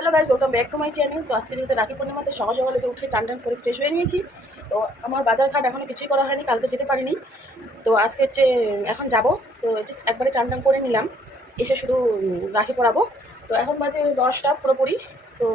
Hello guys, welcome back to my channel. তো আজকে যেহেতু রাখি পূর্ণিমা, তো সকাল সকালে উঠে চান টান করে ফ্রেশ হয়ে নিয়েছি। তো আমার বাজার ঘাট এখনও কিছুই করা হয়নি, কালকে যেতে পারিনি। তো আজকে এখন যাব। তো একবারে চান টান করে নিলাম, এসে শুধু রাখি পরাবো। তো এখন বাজে 10টা পুরোপুরি। তো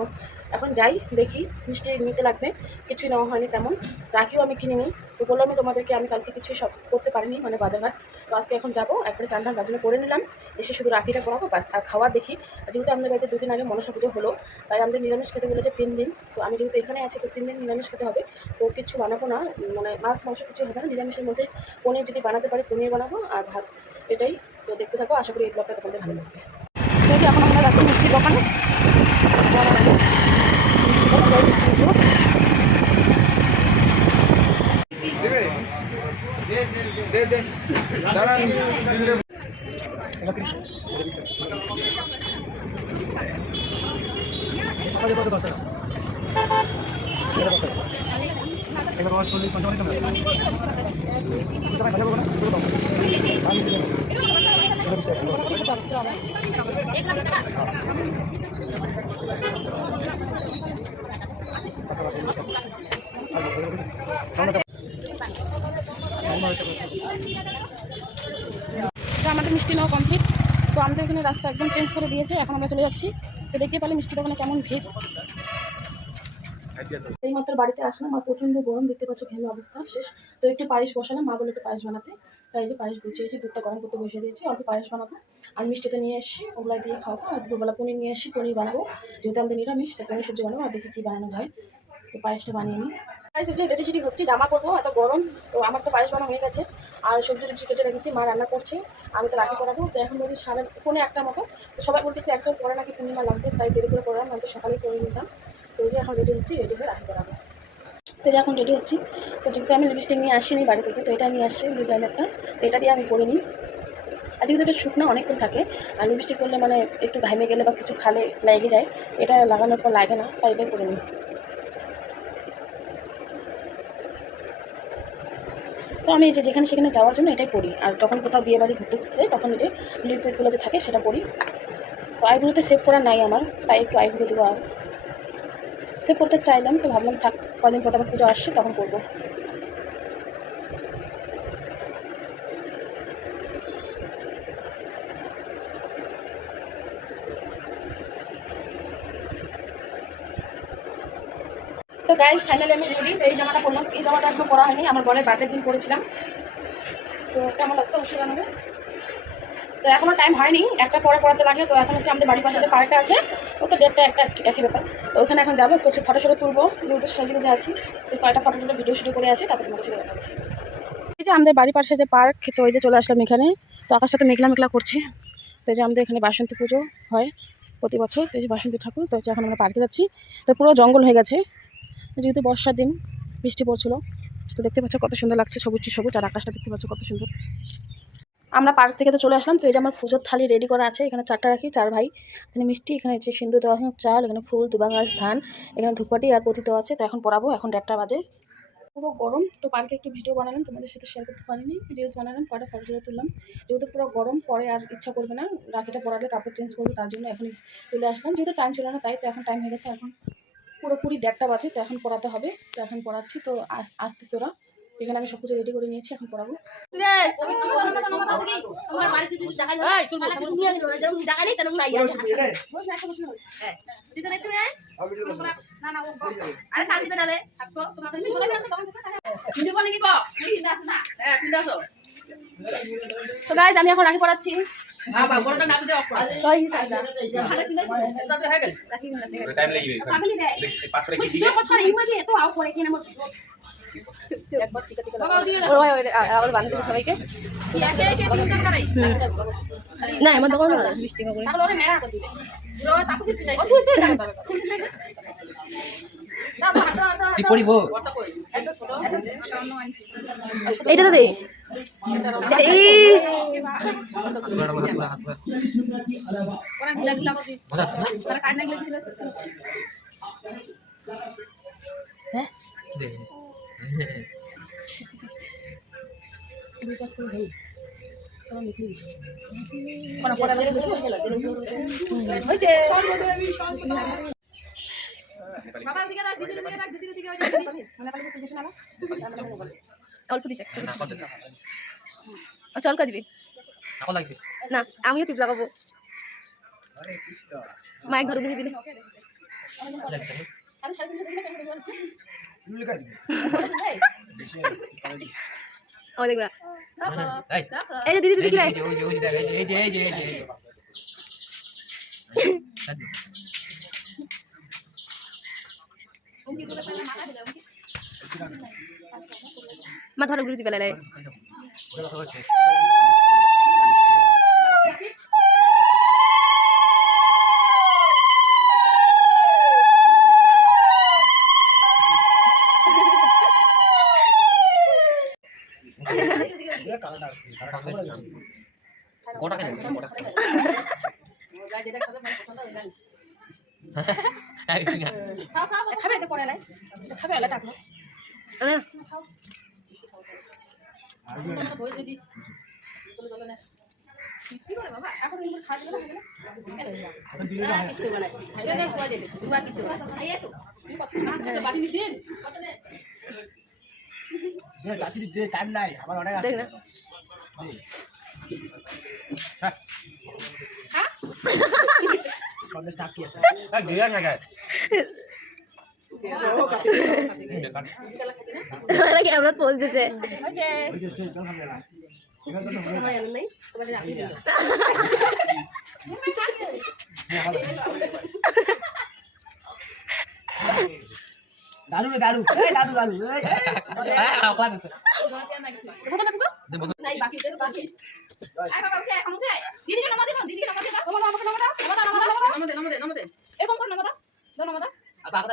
এখন যাই, দেখি মিষ্টি নিতে লাগবে। কিছুই নেওয়া হয়নি তেমন, রাখিও আমি কিনে নিই। তো বললাম আমি তোমাদেরকে, আমি কালকে কিছুই সব করতে পারিনি, মানে বাজারঘাট। তো আজকে এখন যাবো, একবারে চান টান গাজনে করে নিলাম, এসে শুধু রাখিটা পরাবো বাস। আর খাওয়া দেখি, যেহেতু আমাদের বাড়িতে 2 দিন আগে মনসা পুজো হলো, তাই আমাদের নিরামিষ খেতে বলেছে 3 দিন। তো আমি যেহেতু এখানে আছি, তো 3 দিন নিরামিষ খেতে হবে। তো কিছু বানাবো না, মানে মাছ মাংস কিছু হবে না। নিরামিষের মধ্যে পনির যদি বানাতে পারি, পনির বানাবো আর ভাত, এটাই। তো দেখতে থাকো, আশা করি এই ব্লগটা তোমাদের ভালো লাগবে। যেহেতু এখন আমরা যাচ্ছি মিষ্টির দোকানে, আমাদের মিষ্টি নেওয়া কমপ্লিট। তো আমাদের এখানে রাস্তা একদম চেঞ্জ করে দিয়েছে, এখন আমরা চলে যাচ্ছি। তো দেখতে পেলে মিষ্টি দোকানে কেমন ভিড়। এইমাত্র বাড়িতে আসলাম, আর প্রচণ্ড গরম, দেখতে পাচ্ছ ঘেমে অবস্থা শেষ। তো একটু পায়েস বসালাম, মা বলে একটু পায়েস বানাতে। তাই যে পায়েস বসিয়েছি, দুধটা গরম করতে বসিয়ে দিয়েছি, অল্প পায়েস বানাবো। আর মিষ্টিতে নিয়ে এসেছি, ওগুলাই দিয়ে খাওয়াবো। আর দুপুরবেলা পনির নিয়ে এসেছি, পনির বানাবো। যেহেতু আমাদের নিরামিষ, তো পনির সবজি বানাবো। আর দেখি কী বানানো যায়। তো পায়েসটা বানিয়ে নিই। পায়েস হচ্ছে রেডি সেডি হচ্ছে, জামা পরবো, এত গরম। তো আমার তো পায়েস বানানো হয়ে গেছে, আর সবজি টবজি কেটে রেখেছি, মা রান্না করছে। আমি তো রাখি পরাবো। তো এখন বলছি 1:30 মতো। তো সবাই বলতেছে একটা পরে নাকি পূর্ণিমা লাগবে, তাই দেরি করে পড়লাম, আমি তো সকালেই করে নিতাম। তো যে এখন রেডি হচ্ছে, রেডি হয়ে রাখি পরাবো। তো যে এখন রেডি হচ্ছি। তো যেহেতু আমি লিপস্টিক নিয়ে আসিনি বাড়ি থেকে, তো এটা নিয়ে আসছি, লিপ লাইনারটা। তো এটা দিয়ে আমি করে নিই। আর যেহেতু এটা শুকনো অনেকক্ষণ থাকে, আর লিপস্টিক করলে মানে একটু ঘামে গেলে বা কিছু খালে লেগে যায়, এটা লাগানোর পর লাগে না, তাই এটাই করে নিই। তো আমি এই যে যেখানে সেখানে যাওয়ার জন্য এটাই পরি। আর যখন কোথাও বিয়ে বাড়ি ঘুরতে ঘুরতে যাই, তখন এই যে লিকুইডগুলো যে থাকে সেটা পরি। তো আইগুলোতে সেভ করা নাই আমার, তাই একটু আইগুলো দেবো। আর সেভ করতে চাইলাম, তো ভাবলাম থাক, কদিন পর আবার পুজো আসছে তখন করবো। তো গাইজ ফাইনালি আমি রেডি। তো এই জামাটা পরলাম, এই জামাটা এখনো পরা হয়নি, আমার বরের বার্থডের দিন পরেছিলাম। তো কেমন লাগছে অবশ্যই জানাবে। তো এখনও টাইম হয়নি, একটা পরে পড়াতে লাগে। তো এখন হচ্ছে আমাদের বাড়ির পাশে যে পার্কটা আছে, ও তো ডেটটা একটা একই ব্যাপার। তো ওখানে এখন যাবো, কিছু ফটো শটো তুলবো, যেহেতু সাজিয়ে যে আছি। তো কয়েকটা ফটো টটো ভিডিও শুরু করে আসি, তারপর তোমাদের সাথে দেখা হচ্ছে। এই যে আমাদের বাড়ির পাশে যে পার্ক, তো ওই যে চলে আসলাম এখানে। তো আকাশটা তো মেঘলা মেঘলা করছে। তো এই যে আমাদের এখানে বাসন্তী পুজো হয় প্রতি বছর। তো এই যে বাসন্তী ঠাকুর। তো এখন আমরা পার্কে যাচ্ছি। তো পুরো জঙ্গল হয়ে গেছে, যেহেতু বর্ষার দিন, বৃষ্টি পড়ছিল। তো দেখতে পাচ্ছ কত সুন্দর লাগছে, সবুজ সবুজ। আর আকাশটা দেখতে পাচ্ছ কত সুন্দর। আমরা পার্ক থেকে তো চলে আসলাম। তো এই যে আমার পুজোর থালি রেডি করা আছে, এখানে 4টা রাখি, 4 ভাই। এখানে মিষ্টি, এখানে হচ্ছে সিন্দুর দেওয়া আছে, চাল, এখানে ফুল, দুবা ঘাস, ধান, এখানে ধূপকাঠি আর প্রতি দেওয়া আছে। তো এখন পড়াবো, এখন 1:30 বাজে, পুরো গরম। তো পার্কে একটু ভিডিও বানালাম, তোমাদের সাথে শেয়ার করতে পারিনি, রিলস বানালাম, কটা ফটো তুললাম। যেহেতু পুরো গরম, পরে আর ইচ্ছা করবে না রাখিটা পরালে, কাপড় চেঞ্জ করবো, তার জন্য এখনই চলে আসলাম। যেহেতু টাইম ছিল না, তাই তো এখন টাইম হয়ে গেছে, এখন পুরোপুরি 1:30 বাজে। তো এখন পড়াতে হবে। তো এখন পড়াচ্ছি। তো আসতেছে ওরা, এখানে আমি সব কিছু রেডি করে নিয়েছি, এখন পড়াবো। তো গাইজ আমি এখন রাখি পড়াচ্ছি। সবাইকে না আমার দোকান মিষ্টি এইটা তো দে হ্যাঁ অল্প দিছে চলকা দিবি না আমিও টিপ লাগাবো মায়ের ঘর ঘুরে দিলে ও দেখবা এই যে দিদি দিদি কি মা ধরো ঘুরে দিবে লাই খাবে এটা পরে নাই খাবে এলা টাকলো টাইম নাই আমার অনেক আছে সন্দেশ টাকি আছে ক্যামেরা পোজ দিছে ওই যে চল খাবে না এখানে তো দারু রে দারু এই দারু দারু এই নাই বাকি দে বাকি আই বাবা উঠে এখন উঠে দিদি কে নামা দে দিদি কে নামা দে নামা দে এরকম কর নামা দাও দাও নামা দাও আর বাবা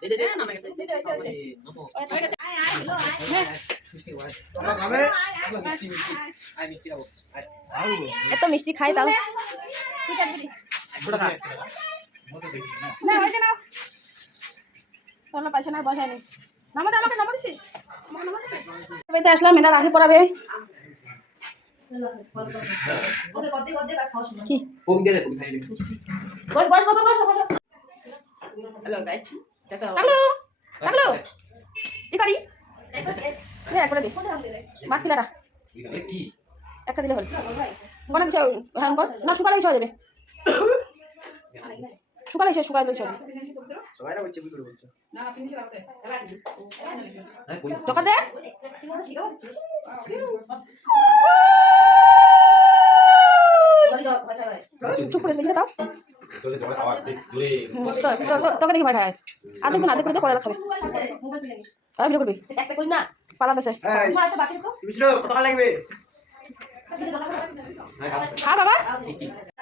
দে দে দে নামা দে নমো আয় আয় হ্যালো আয় মিষ্টি ওয়াই তোমরা খাবে আই মিষ্টি খাবো এত মিষ্টি খাই তাও ঠিক আছে দিদি ছোট খা না হইছে না তোমরা পয়সা না বসাই নি নামা দে আমাকে নামা দিছিস আমাকে নামা দিছিস বেতে আসলাম এটা রাখি পড়াবে ওকে কত দে খাওয়া শুনো কি কোন দিয়ে দে কোন খাই দিবি বস হ্যালো গাইস कैसा हो হ্যালো ই করি নে একবার দে মাছ কিলারা এ কি একটা দিলে হল কোন কিছু হ্যাঁ কর না শুকালে হয়ে যাবে শুকালে হয়ে যাবে সবাই না বলছে ভিতরে বলছে আই কোন টাকা দে চুপ করে দেখে দাও চলে যাবে আবার দূরে তোকে দেখি ভাই আধে করে পড়া খাবে আর ভিডিও করবি একটা করি না পালাতেছে এই মিশ্র কত টাকা লাগবে খা বাবা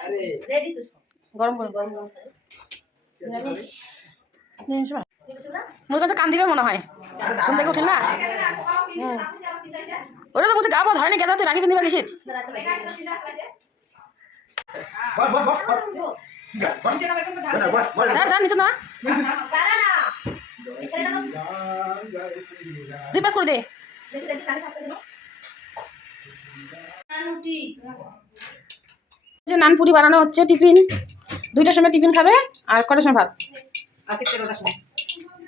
আরে রেডি তো গরম মোর কাছে কান দিবে মনে হয় ঘুম থেকে উঠে না ওরা তো বলছে গা ধরে না গেদা তুই রাখি পিন্দিবা গেছিস যা নিচে না দুই পাস করে দে যে নানপুরি বানানো হচ্ছে টিফিন 2টার সময় টিফিন খাবে আর কটার সময় ভাত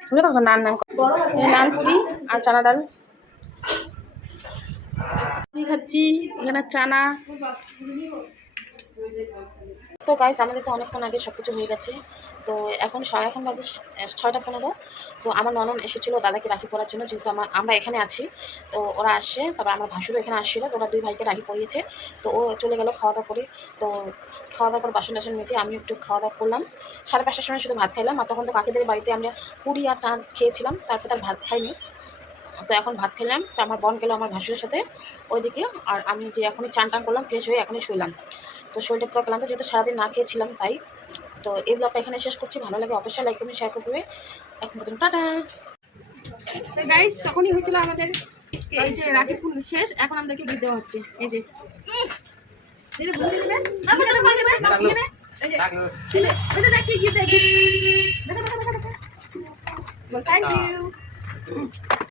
তুই তো নান নানপুরি আর চানা ডাল খাচ্ছি এখানে চানা তো গাইস আমাদের তো অনেকক্ষণ আগে সব কিছু হয়ে গেছে তো এখন বাজে 6:15 তো আমার ননদ এসেছিলো দাদাকে রাখি পরার জন্য যেহেতু আমরা এখানে আছি তো ওরা আসছে তারপর আমার ভাসুরও এখানে আসছিলো তো ওরা দুই ভাইকে রাখি পরিয়েছে তো ও চলে গেল খাওয়া দাওয়া করে তো খাওয়া দাওয়া করে বাসন টাসন মেজে আমি একটু খাওয়া দাওয়া করলাম 5:30টার সময় শুধু ভাত খাইলাম আর তখন তো কাকিদের বাড়িতে আমরা পুরি আর চানা খেয়েছিলাম তারপর তার ভাত খাইনি তো এখন ভাত খেলাম তো আমার বোন গেলো আমার ভাসুরের সাথে ওইদিকে আর আমি যে এখনই চান টান করলাম ফ্রেশ হয়ে এখনই শুইলাম তো শরীরটা পুরো ক্লান্ত যেহেতু সারাদিন না খেয়েছিলাম তাই তো এই ব্লগটা এখানে শেষ করছি ভালো লাগে অবশ্যই লাইক কমেন্ট শেয়ার করবে এখন পর্যন্ত টাটা তো গাইস তখনই হয়েছিল আমাদের এই যে রাখি শেষ এখন আমাদেরকে গিফট দেওয়া হচ্ছে এই যে দিদি বলে দিবে থ্যাংক ইউ